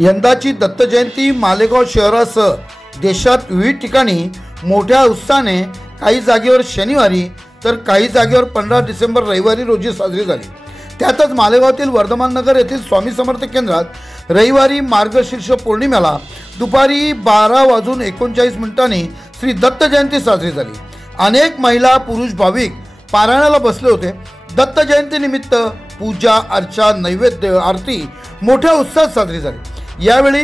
यंदाची दत्त जयंती मालेगाव शहरासह देशात विविध ठिकाणी मोठ्या उत्साहाने काही जागेवर शनिवारी तर काही जागेवर 15 डिसेंबर रविवारी रोजी साजरी झाली। त्यातच मालेगावातील वर्धमान नगर येथील स्वामी समर्थ केंद्रात रविवारी मार्गशीर्ष पौर्णिमेला दुपारी 12:39 श्री दत्त जयंती साजरी झाली। अनेक महिला पुरुष भाविक पारायणाला बसले होते। दत्त जयंती निमित्त पूजा अर्चा नैवेद्य आरती मोठ्या उत्साहात साजरी झाली। यावेळी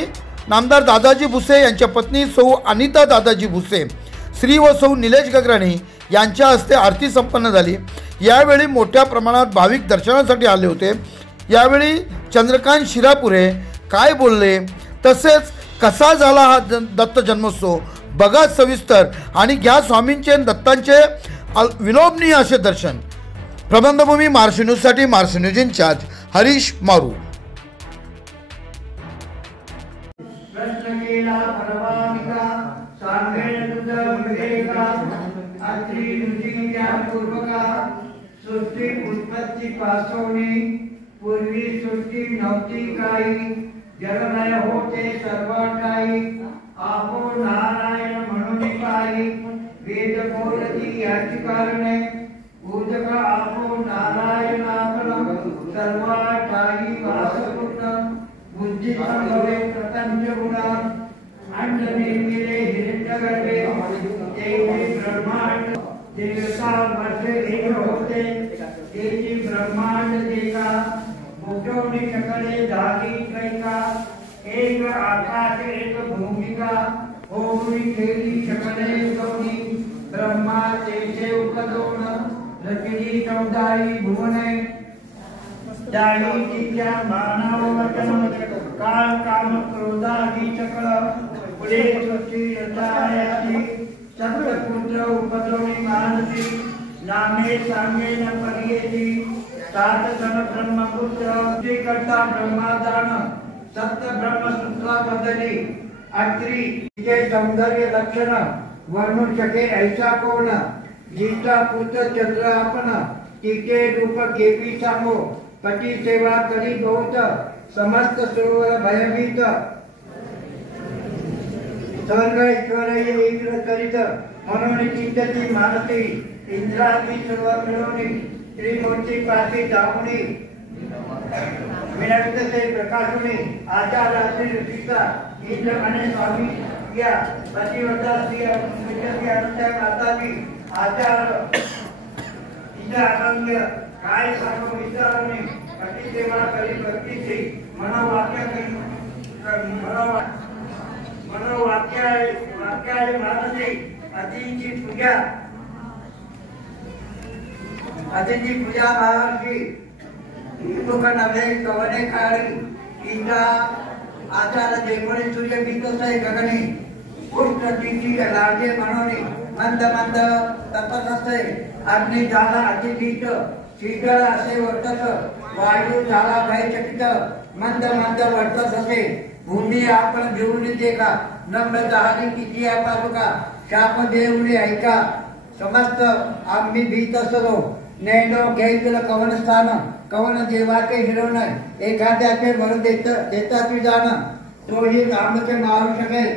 नामदार दादाजी भुसे यांच्या पत्नी सौ अनिता दादाजी भुसे, श्री व सौ निलेश गगराणी यांच्या हस्ते आरती संपन्न झाली। यावेळी मोठ्या प्रमाणात भाविक दर्शनासाठी आले होते। यावेळी चंद्रकांत शिरापुरे काय बोलले तसेच कसा झाला हा दत्त जन्मोत्सव बघा सविस्तर आणि घ्या स्वामींचे दत्तांचे विलोभनीय असे दर्शन। प्रबंधभूमी महाराष्ट्र न्यूजसाठी महाराष्ट्र न्यूज इंचार्ज हरीश मारू। सृष्टी उत्पत्ती पासोनी पूर्वी सृष्टी नव्हती काही, जगलय होते सर्व काही, आपो नारायण म्हणून काही, वेद बोलती याची कारणे, उदक आपो नारायण आपला सर्व काही वासपूर्ण, बुद्धी संभवे प्रपंच गुणा, अंड निर्मिले हिरण्यगर्भे, देवी ब्रह्मांड देवता वर्षे एक होते, देवी ब्रह्मांड देखा, मुठोनी शकले जागी कैका, एक आकाश एक भूमिका, होरी केली शकले दोनी, ब्रह्मा तेजे उपदोन, रचली 14 भुवने, जाई तिच्या मानव वचन, काल काम क्रोधादी चक्र, पुढे सृष्टी रचायाची, सत्पुत्र उपद्रवी मानसी, नामे सांगे न परियेती, सात जन ब्रह्मपुत्र, श्रीकर्ता ब्रह्मादान, सप्त ब्रह्मसूत्र बदली, अत्रि तिचे सौंदर्य लक्षण, वर्णू शके ऐसा कोण, जिचा पुत्र चंद्र आपण, तिचे रूप केवी सांगो, पती सेवा करी बहुत, समस्त सरोवर भयभीत, स्वर्ग ईश्वर इंद्र करीत, म्हणून चिंतती मानसी, इंद्रादी सर्व मिळवणी, त्रिमूर्ती पाठी धावणी, विनक्त ते प्रकाशुनी, आचार असे ऋषिका, इंद्र आणि स्वामी या पतिव्रता श्री अनंत माताजी, आचार इंद्र आनंद काय सांगू विचारणे, पती सेवा करी भक्तीची, मनोवाक्याय मानसी, अतिची पूजा महाराजी, मुख नभे कवने काळी, इंद्रा आचार जेवणे सूर्य बिकसय गगनी, उष्ट तिची लाजे म्हणून, मंद मंद तपत असे, अग्नी झाला अतिथीत, शीतळ असे वर्तत, वायू झाला भयचकित, मंद मंद वर्तत असे, भूमी आपण घेऊन येते का, नम्र दहानी किती पालुका, शाप देऊने ऐका, समस्त आम्ही भीत असलो, नैनो घेतलं कवन स्थान, कवन देवाचे हिरवण, एखाद्याचे वर देता तू जाण, तोही रामचे मारू शकेल,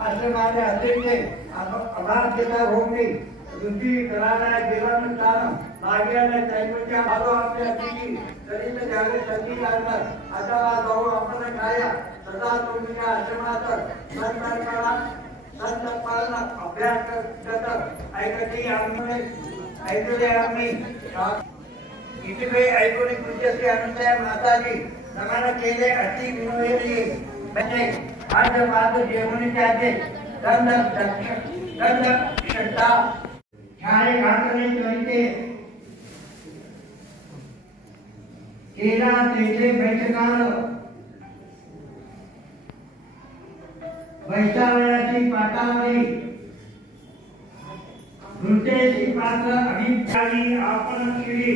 असे माझे अतिशय अभाग्यता होऊनी, दुधी करायला देवान स्थान, माग्याला दैवच्या भालो आपल्या अतिथी, करीत द्यावे संधी लागणार, आता भाऊ आपण खाया, सदा तुमच्या आश्रमात, संतपालना अभ्यास करत, ऐकते आम्ही, इथे ऐकून पूज्यश्री अनंत माताजी, नमान केले अति विनोदी, म्हणजे आज बाद जेवणी त्याचे, दंड श्रद्धा, छाये घातले करीते, केला तेजे बैठकाल, वैशाल्याची पाटावरी, वृत्तेची पात्र अभिप्रायी आपण केली,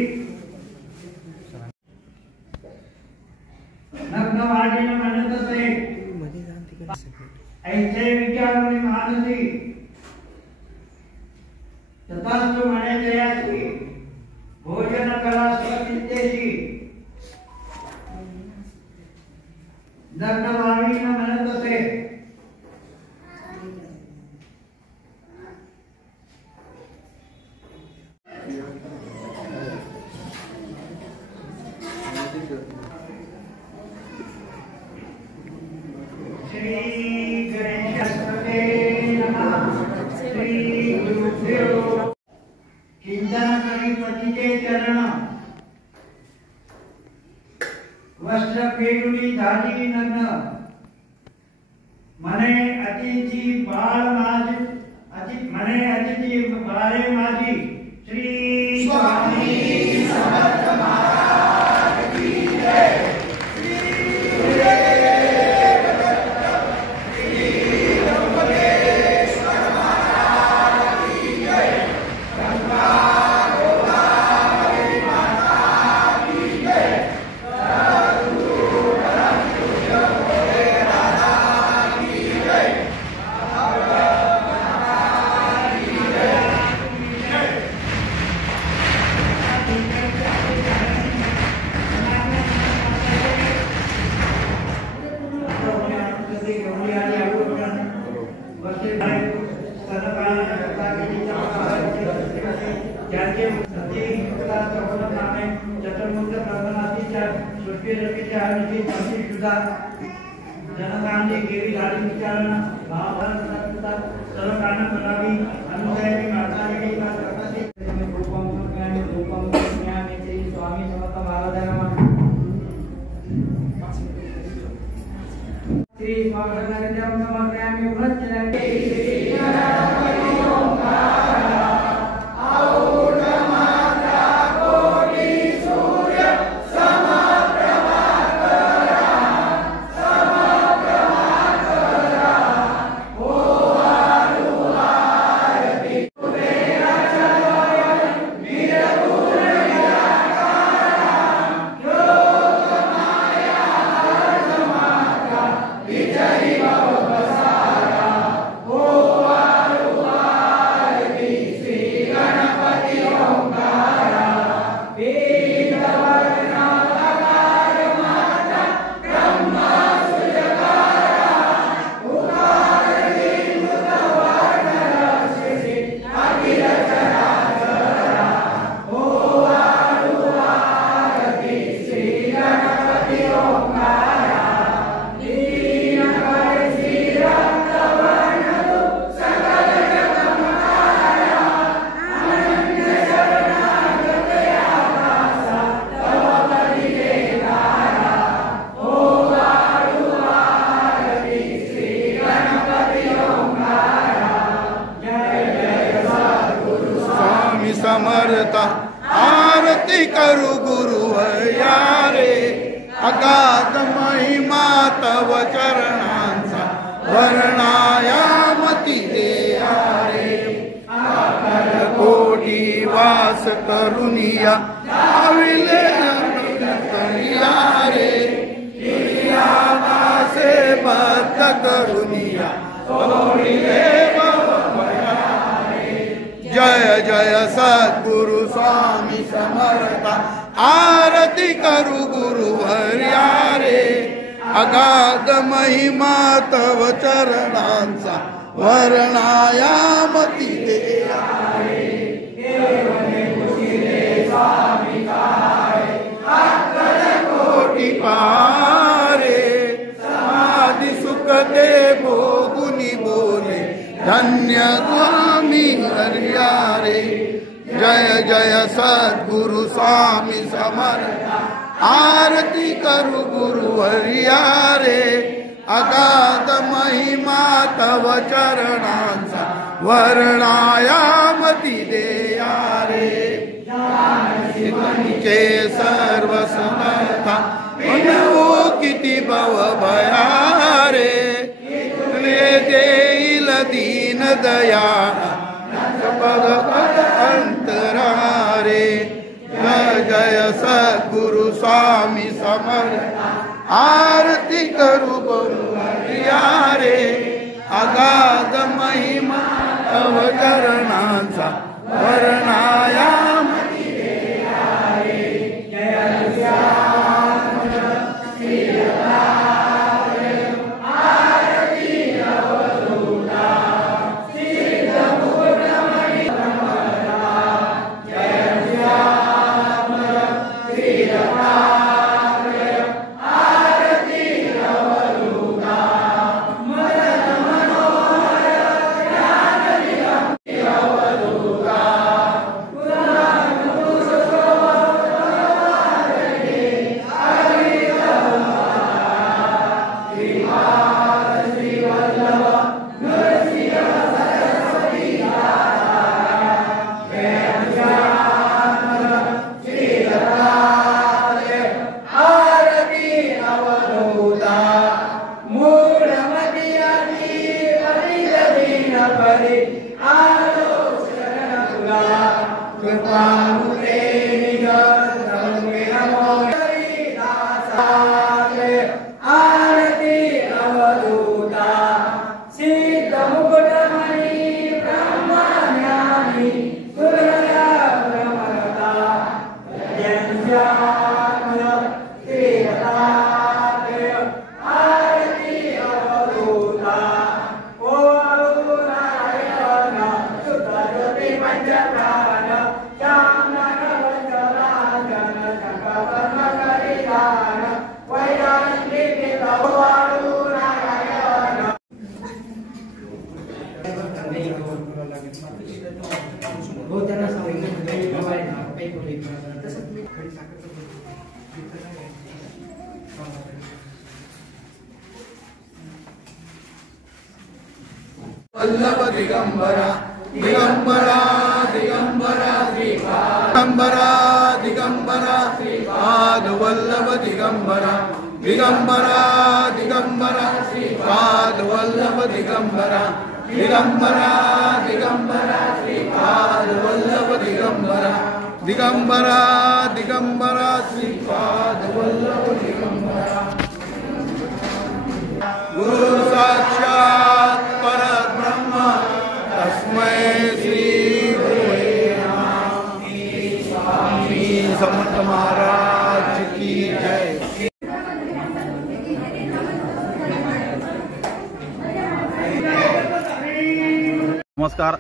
नग्न वाढीने म्हणत असे, ऐसे विचारून मानसी, तथास्तु म्हणे जयाची, भोजन कला स्वचित्तेची, चिंतन करी पतीचे चरण वस्त्र पेटुनी झाली नग्न मने अतिथी बाळ माझी मने अतिथी बाळे माझी श्री स्वामी समर्थ महाराज की जय जनकांनी केली झाली विचारण महाभारत सर्व कारण करावी अनुसयाची मातावेळी रूपम ज्ञान श्री स्वामी समर्थ महाराजांना श्री स्वामी समर्थ समर्थ आरती करू गुरुवर्या रे अगाध महिमा तव चरणांचा वर्णायामती देया रे कोटी वास करुनिया आविले करिया रे दासे बद्ध करुनिया जय जय सद्गुरु स्वामी समर्थ आरती करू गुरुवर्या रे अगाध महिमा तव चरणांचा वर्णायामती देया कोटी पारे समाधि सुख दे भोगुनी बोले धन्य स्वामी हरिया रे जय जय सद्गुरु स्वामी समर्थ आरती करू गुरुवर्या रे अगाध महिमा तव चरणांचा वर्णायामती देया रे चे सर्व समर्था म्हणू किती भव भया रे देईल दीन दयाळा पद पद अंतरा रे जय जय सद्गुरु स्वामी समर्थ आरती करू गुरुवर्या रे अगाध महिमा तव चरणांचा वर्णायामती देया रे जय वल्लभ दिगंबरा दिगंबरा दिगंबरा दिगंबरा दिगंबरा पाद वल्लभ दिगंबरा दिगंबरा दिगंबरा पाद वल्लभ दिगंबरा दिगंबरा दिगंबरा पाद वल्लभ दिगंबरा दिगंबरा दिगंबरा पाद वल्लभ दिगंबरा गुरु साक्षात परब्रह्म तस्मै श्री गुरुवे नमः। स्वामी समर्थ महाराज की जय। नमस्कार,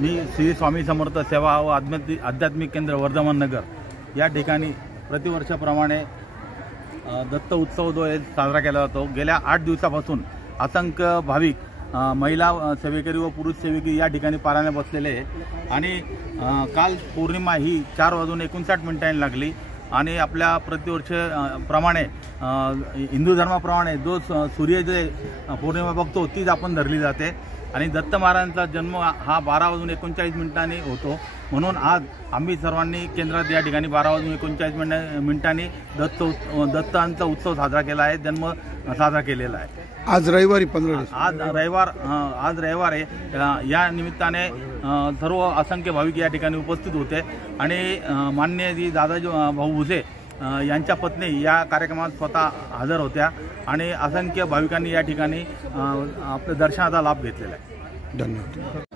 मी श्री स्वामी समर्थ सेवा व आध्यात्मिक केंद्र वर्धमान नगर या ठिकाणी प्रतिवर्षाप्रमाणे दत्त उत्सव जो आहे साजरा केला जातो। गेल्या 8 दिवसापासून असंख्य भाविक महिला सेवेकरी व पुरुष सेवेकरी या ठिकाणी पारायणे बसलेले आहे आणि काल पौर्णिमा ही 4:59 लागली आणि आपल्या प्रतिवर्ष प्रमाणे हिंदू धर्माप्रमाणे जो सूर्य जे पौर्णिमा बघतो तीच आपण धरली जाते आणि दत्त महाराजांचा जन्म हा 12:39 होतो। म्हणून आज आम्ही सर्वांनी केंद्रात या ठिकाणी 12:39 दत्तांचा उत्सव साजरा केला आहे, जन्म साजरा केलेला आहे। आज रविवारी 15 आज रविवार आहे। या निमित्ताने सर्व असंख्य भाविक या ठिकाणी उपस्थित होते आणि माननीय जी दादाजी भाऊ भुसे यांच्या पत्नी या कार्यक्रमात स्वतः हजर होत्या आणि असंख्य भाविकांनी या ठिकाणी आपल्या दर्शनाचा लाभ घेतलेला आहे। धन्यवाद।